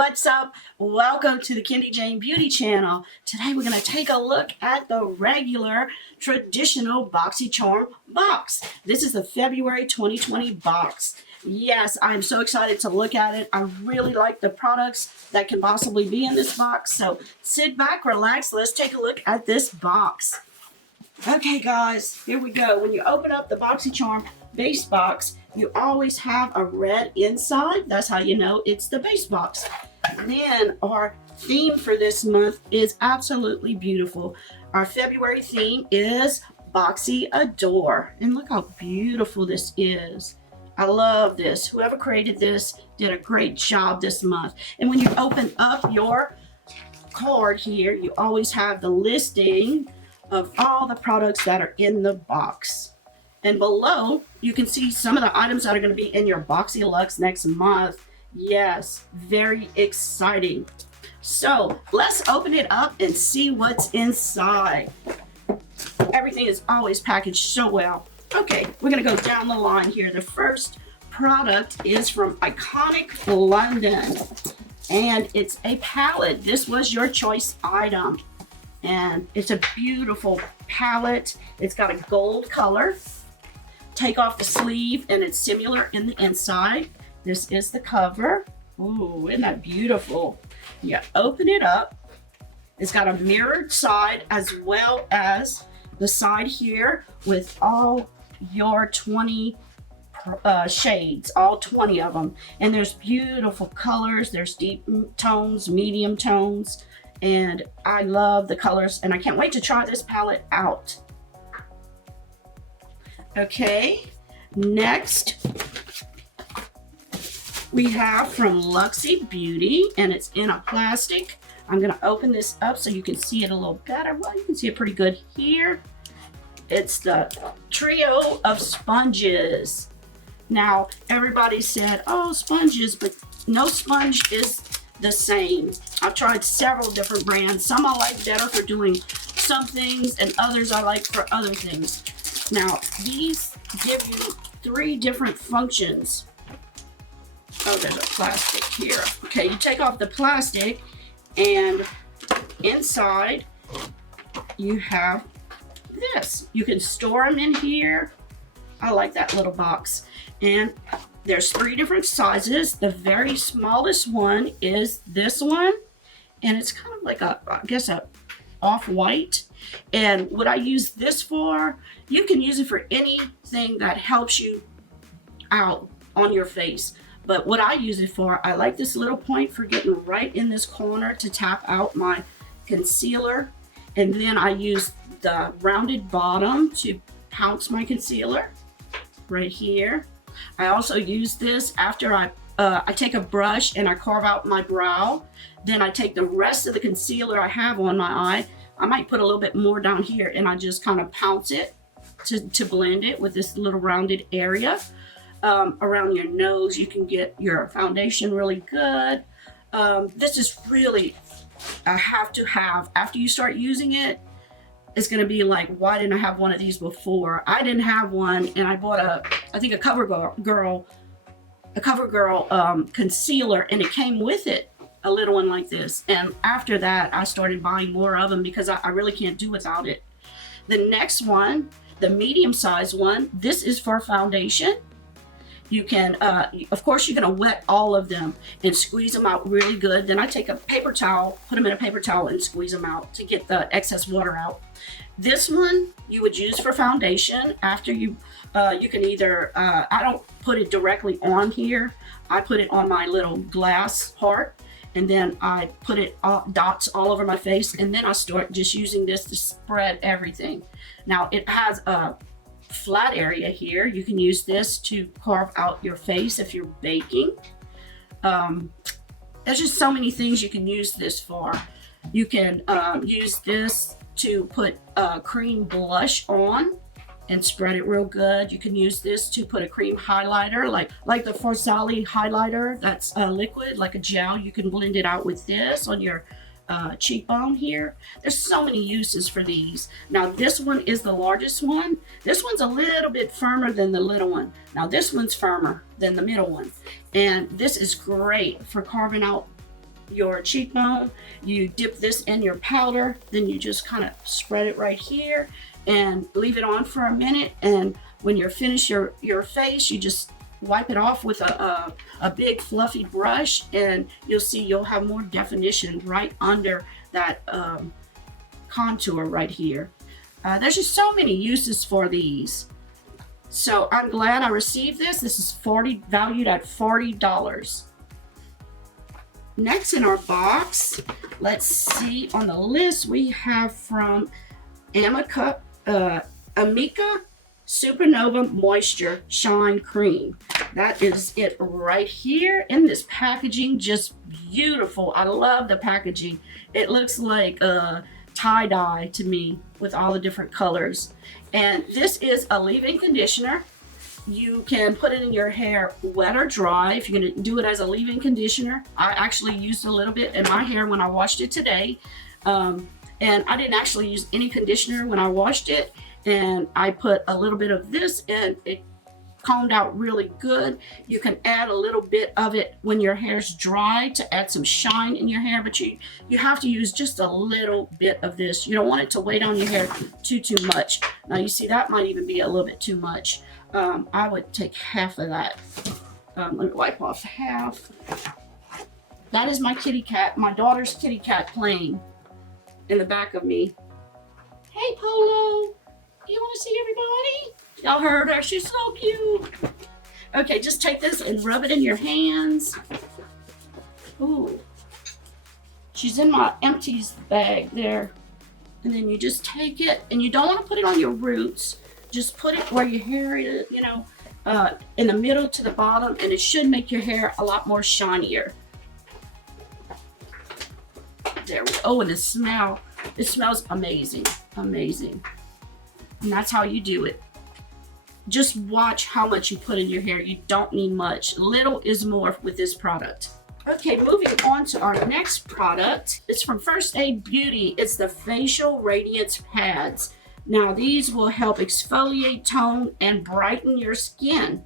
what's up? Welcome to the Kendy Jane Beauty channel. Today we're going to take a look at the regular traditional Boxycharm box. This is the February 2020 box. Yes, I'm so excited to look at it. I really like the products that can possibly be in this box. So sit back, relax. Let's take a look at this box. Okay, guys, here we go. When you open up the Boxycharm base box, you always have a red inside. That's how you know it's the base box. And then our theme for this month is absolutely beautiful. Our February theme is Boxy Adore. And look how beautiful this is. I love this. Whoever created this did a great job this month. And when you open up your card here, you always have the listing of all the products that are in the box. And below, you can see some of the items that are going to be in your Boxy Luxe next month. Yes, very exciting. So let's open it up and see what's inside. Everything is always packaged so well. Okay, we're going to go down the line here. The first product is from Iconic London, and it's a palette. This was your choice item. And it's a beautiful palette. It's got a gold color. Take off the sleeve and it's similar in the inside. This is the cover. Ooh, isn't that beautiful? You open it up. It's got a mirrored side as well as the side here with all your 20 shades, all 20 of them. And there's beautiful colors. There's deep tones, medium tones. And I love the colors, and I can't wait to try this palette out. Okay, next we have from LUXSB, and it's in a plastic. I'm going to open this up so you can see it a little better. Well, you can see it pretty good here. It's the trio of sponges. Now, everybody said, oh, sponges, but no sponge is the same. I've tried several different brands. Some I like better for doing some things and others I like for other things. Now, these give you 3 different functions. Oh, there's a plastic here. Okay, you take off the plastic and inside you have this. You can store them in here. I like that little box. And there's 3 different sizes. The very smallest one is this one. And it's kind of like I guess a off-white. And what I use this for, you can use it for anything that helps you out on your face. But what I use it for, I like this little point for getting right in this corner to tap out my concealer. And then I use the rounded bottom to pounce my concealer right here. I also use this after I take a brush and I carve out my brow. Then I take the rest of the concealer I have on my eye. I might put a little bit more down here and I just kind of pounce it to blend it with this little rounded area. Around your nose, you can get your foundation really good. This is really a have to have. After you start using it, it's going to be like, why didn't I have one of these before? I didn't have one, and I bought I think a CoverGirl concealer, and it came with it, a little one like this. And after that, I started buying more of them because I really can't do without it. The next one, the medium-sized one, this is for foundation. You can, of course, you're going to wet all of them and squeeze them out really good. Then I take a paper towel, put them in a paper towel and squeeze them out to get the excess water out. This one you would use for foundation. After you can either, I don't put it directly on here. I put it on my little glass part, and then I put it dots all over my face, and then I start just using this to spread everything. Now it has a flat area here. You can use this to carve out your face if you're baking. There's just so many things you can use this for. You can use this to put cream blush on and spread it real good. You can use this to put a cream highlighter, like the Forsali highlighter that's liquid, like a gel. You can blend it out with this on your cheekbone here. There's so many uses for these. Now this one is the largest one. This one's a little bit firmer than the little one. Now this one's firmer than the middle one. And this is great for carving out your cheekbone. You dip this in your powder, then you just kind of spread it right here and leave it on for a minute. And when you're finished your face, you just wipe it off with a big fluffy brush, and you'll see you'll have more definition right under that contour right here. There's just so many uses for these. So I'm glad I received this. This is valued at $40. Next in our box, let's see, on the list we have from Amika Supernova Moisture Shine Cream. That is it right here in this packaging. Just beautiful. I love the packaging. It looks like tie-dye to me with all the different colors. And this is a leave-in conditioner. You can put it in your hair wet or dry if you're going to do it as a leave-in conditioner. I actually used a little bit in my hair when I washed it today. And I didn't actually use any conditioner when I washed it. And I put a little bit of this, and it combed out really good. You can add a little bit of it when your hair's dry to add some shine in your hair, but you have to use just a little bit of this. You don't want it to weigh down your hair too much. Now you see that might even be a little bit too much. I would take half of that. Let me wipe off half. That is my kitty cat, my daughter's kitty cat, playing in the back of me. Hey Polo, you want to see everybody? Y'all heard her, she's so cute. Okay, just take this and rub it in your hands. Ooh, she's in my empties bag there. And then you just take it, and you don't want to put it on your roots. Just put it where your hair is, you know, in the middle to the bottom, and it should make your hair a lot more shinier. There we go. Oh, and the smell, it smells amazing, amazing. And that's how you do it. Just watch how much you put in your hair. You don't need much. Little is more with this product. Okay, moving on to our next product. It's from First Aid Beauty. It's the Facial Radiance Pads. Now these will help exfoliate, tone, and brighten your skin.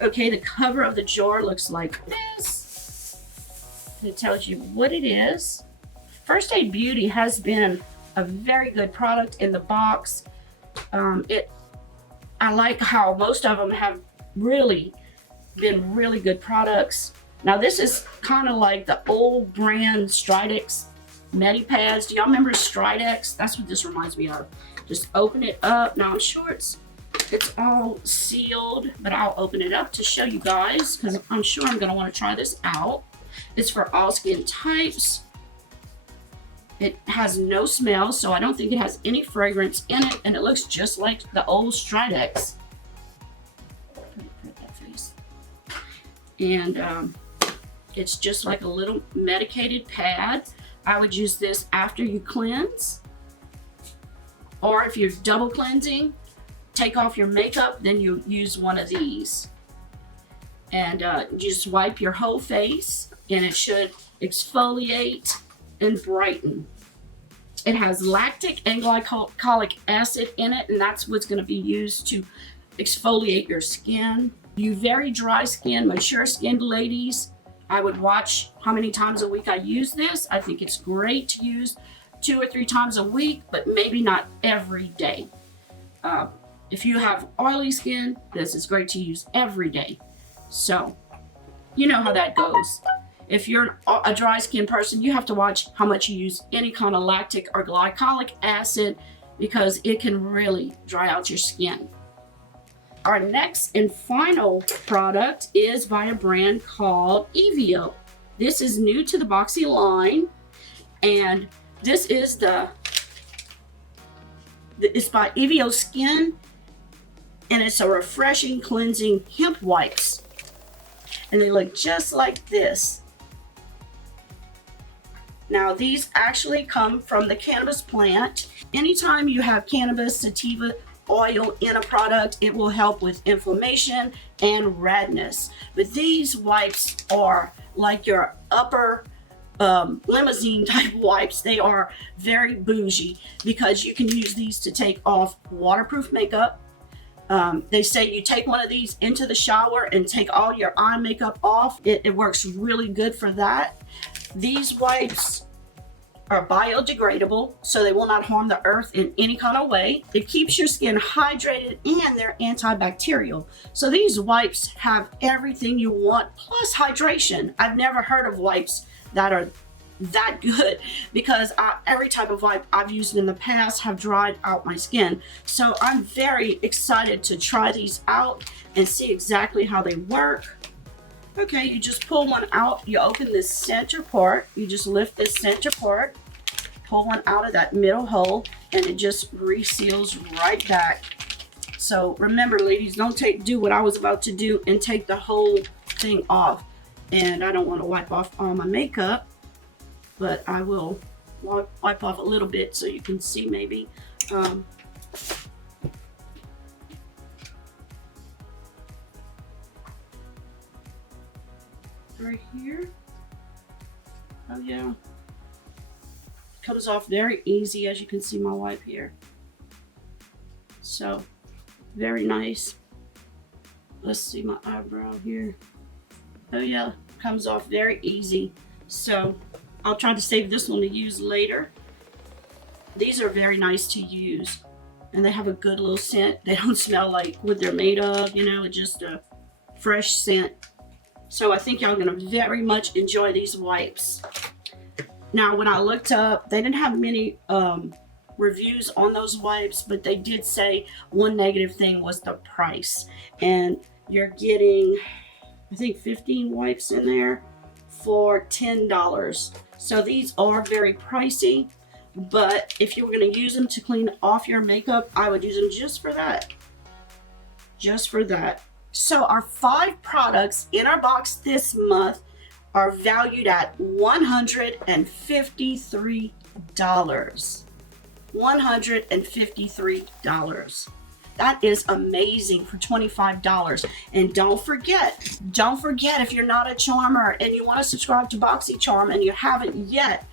Okay, the cover of the jar looks like this. It tells you what it is. First Aid Beauty has been a very good product in the box. I like how most of them have really been really good products. Now this is kind of like the old brand Stridex Medipads. Do y'all remember Stridex? That's what this reminds me of. Just open it up. Now I'm sure it's all sealed, but I'll open it up to show you guys because I'm sure I'm gonna want to try this out. It's for all skin types. It has no smell, so I don't think it has any fragrance in it, and it looks just like the old Stridex. And it's just like a little medicated pad. I would use this after you cleanse, or if you're double cleansing, take off your makeup, then you use one of these. And you just wipe your whole face, and it should exfoliate and brighten. It has lactic and glycolic acid in it, and that's what's going to be used to exfoliate your skin. You very dry skin, mature skinned ladies, I would watch how many times a week I use this. I think it's great to use 2 or 3 times a week, but maybe not every day. If you have oily skin, this is great to use every day. So, you know how that goes. If you're a dry skin person, you have to watch how much you use any kind of lactic or glycolic acid because it can really dry out your skin. Our next and final product is by a brand called Evo. This is new to the Boxy line, and this is it's by Evo Skin, and it's a refreshing cleansing hemp wipes. And they look just like this. Now these actually come from the cannabis plant. Anytime you have cannabis sativa oil in a product, it will help with inflammation and redness. But these wipes are like your upper limousine type wipes. They are very bougie because you can use these to take off waterproof makeup. They say you take one of these into the shower and take all your eye makeup off. It works really good for that. These wipes are biodegradable, so they will not harm the earth in any kind of way. It keeps your skin hydrated and they're antibacterial. So these wipes have everything you want plus hydration. I've never heard of wipes that are that good, because every type of wipe I've used in the past have dried out my skin. So I'm very excited to try these out and see exactly how they work. Okay, you just pull one out, you open this center part, you just lift this center part, pull one out of that middle hole, and it just reseals right back. So remember, ladies, don't do what I was about to do and take the whole thing off. And I don't want to wipe off all my makeup, but I will wipe off a little bit so you can see maybe. Right here. Oh yeah. Comes off very easy, as you can see my wipe here. So very nice. Let's see my eyebrow here. Oh yeah, comes off very easy. So I'll try to save this one to use later. These are very nice to use, and they have a good little scent. They don't smell like what they're made of, you know, it's just a fresh scent. So I think y'all are gonna very much enjoy these wipes. Now, when I looked up, they didn't have many reviews on those wipes, but they did say one negative thing was the price. And you're getting, I think, 15 wipes in there for $10. So these are very pricey, but if you were gonna use them to clean off your makeup, I would use them just for that. Just for that. So our 5 products in our box this month are valued at $153. $153. That is amazing for $25. And don't forget, if you're not a charmer and you want to subscribe to Boxycharm and you haven't yet,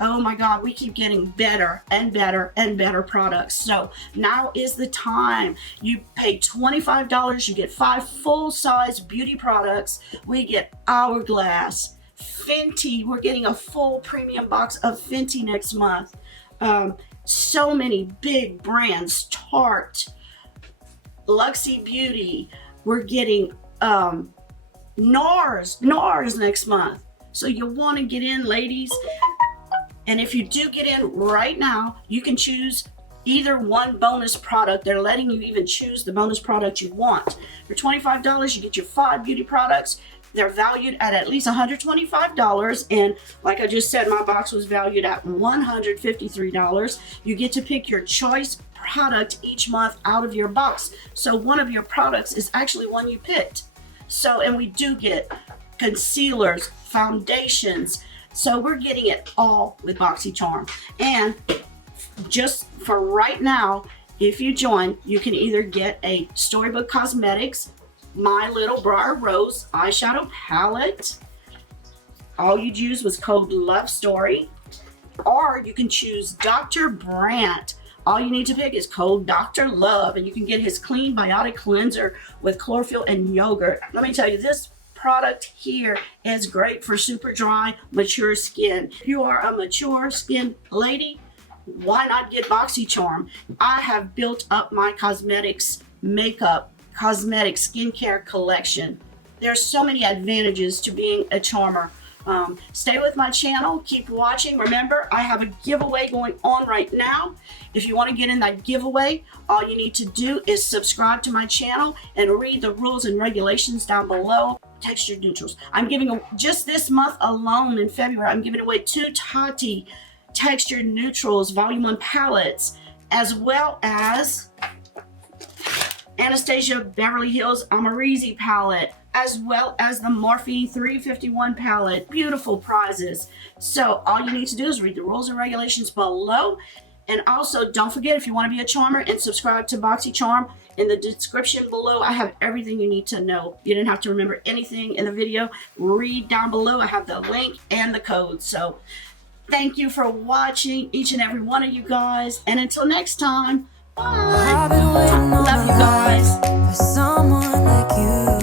oh my God, we keep getting better and better and better products. So now is the time. You pay $25, you get 5 full-size beauty products. We get Hourglass, Fenty. We're getting a full premium box of Fenty next month. So many big brands, Tarte, Luxy Beauty. We're getting NARS next month. So you want to get in, ladies. And if you do get in right now, you can choose either one bonus product. They're letting you even choose the bonus product you want. For $25, you get your 5 beauty products. They're valued at least $125. And like I just said, my box was valued at $153. You get to pick your choice product each month out of your box. So one of your products is actually one you picked. So, and we do get concealers, foundations. So we're getting it all with Boxycharm. And just for right now, if you join, you can either get a Storybook Cosmetics My Little Briar Rose eyeshadow palette. All you'd use was code LOVESTORY. Or you can choose Dr. Brandt. All you need to pick is code Dr. Love, and you can get his clean biotic cleanser with chlorophyll and yogurt. Let me tell you, this product here is great for super dry, mature skin. If you are a mature skin lady, why not get Boxycharm? I have built up my cosmetics, makeup, cosmetic skincare collection. There's so many advantages to being a charmer. Stay with my channel, keep watching. Remember, I have a giveaway going on right now. If you want to get in that giveaway, all you need to do is subscribe to my channel and read the rules and regulations down below. Texture neutrals. I'm giving, just this month alone in February, I'm giving away 2 Tati Texture Neutrals Volume 1 palettes, as well as Anastasia Beverly Hills Amarizi palette, as well as the Morphe 351 palette. Beautiful prizes. So all you need to do is read the rules and regulations below. And also, don't forget, if you want to be a charmer and subscribe to Boxycharm, in the description below, I have everything you need to know. You didn't have to remember anything in the video. Read down below. I have the link and the code. So thank you for watching, each and every one of you guys. And until next time, bye. Love you guys. For someone like you.